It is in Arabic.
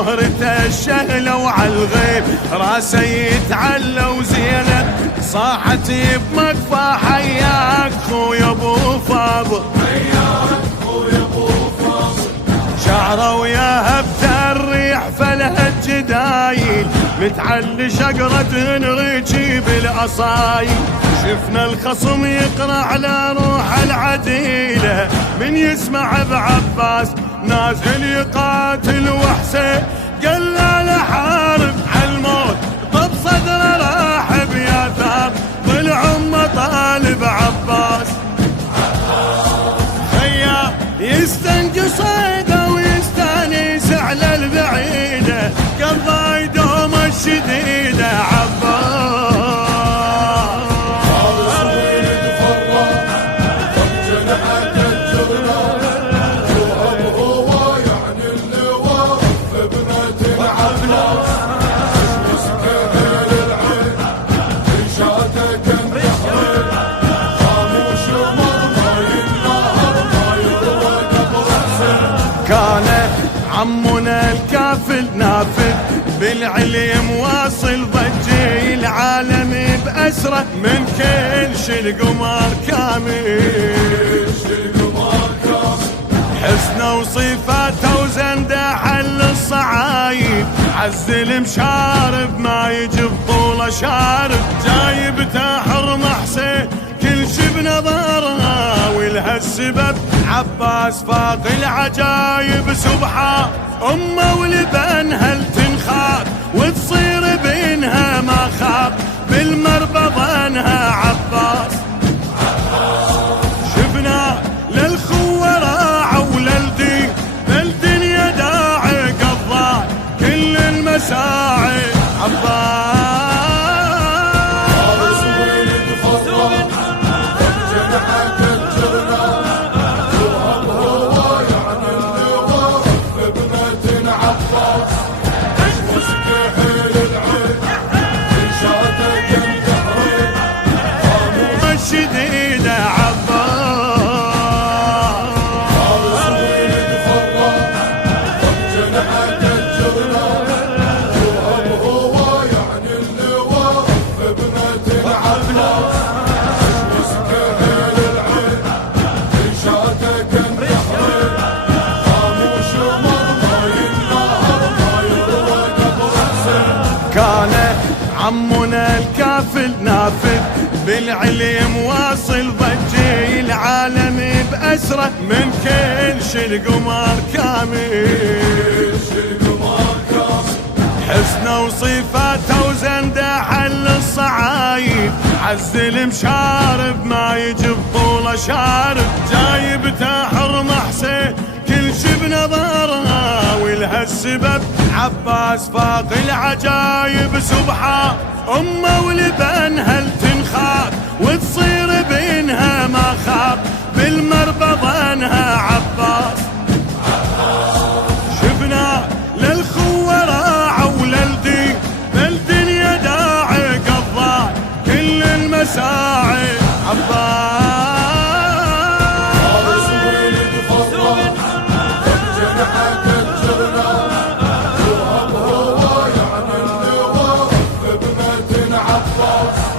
مهرته الشهلة وعلى الغيب راسه يتعلى وزينه صاحت بمكفى حياك خويا ابو فاضل حياك خويا ابو فاضل شعره وياها بتريح فلها الجدايل متعلي شقرة نغيجي بالاصايل شفنا الخصم يقرا على روح العديله من يسمع بعباس نازل يقاتل وحسين قال لا حارب عالموت طب صدره راحب يا ثاب طلع امه طالب عباس خيا يستنقص صيده ويستانس على البعيده قضى يدوم الشديده عباس عمنا الكافل نافذ بالعلم واصل ضجي العالم بأسره من كل القمر كامل حسنه وصفاته وزنده حل الصعايد عز المشارب ما يجي بطوله شارب جايبته حرم حسين كل شي بنظرها ولها السبب عباس فاق العجايب سبحان امه ولبنها التنخاط وتصير بينها ما خاب بالمربى ظنها عباس شفنا للخوه راعوا وللدين للدنيا داعي قضى كل المساعي عباس شديدة عباس جنحك الجغرة هو يعني اللي واقف بابنة عباس مسكه للعين شاتك النحر خاموش مرضى ينهار ما يروق برأسه كان عمنا الكافل نافذ بالعلم واصل ضجي العالم بأسره من كل القمر كامل حسنه وصفاته وزنده حل الصعايد عز المشارب ما يجي بطوله شارب جايبته حرم حسين كل شي بنظرها ولها السبب عباس فاق العجايب سبحان امه ولبنها التنخاط وتصير بينها ما خاب بالمربى ظنها عباس شفنا للخوه راعوا وللدين للدنيا داعي قضى كل المساعي عباس جنحك الجغرة هو يعني اللي واقف بابنة عباس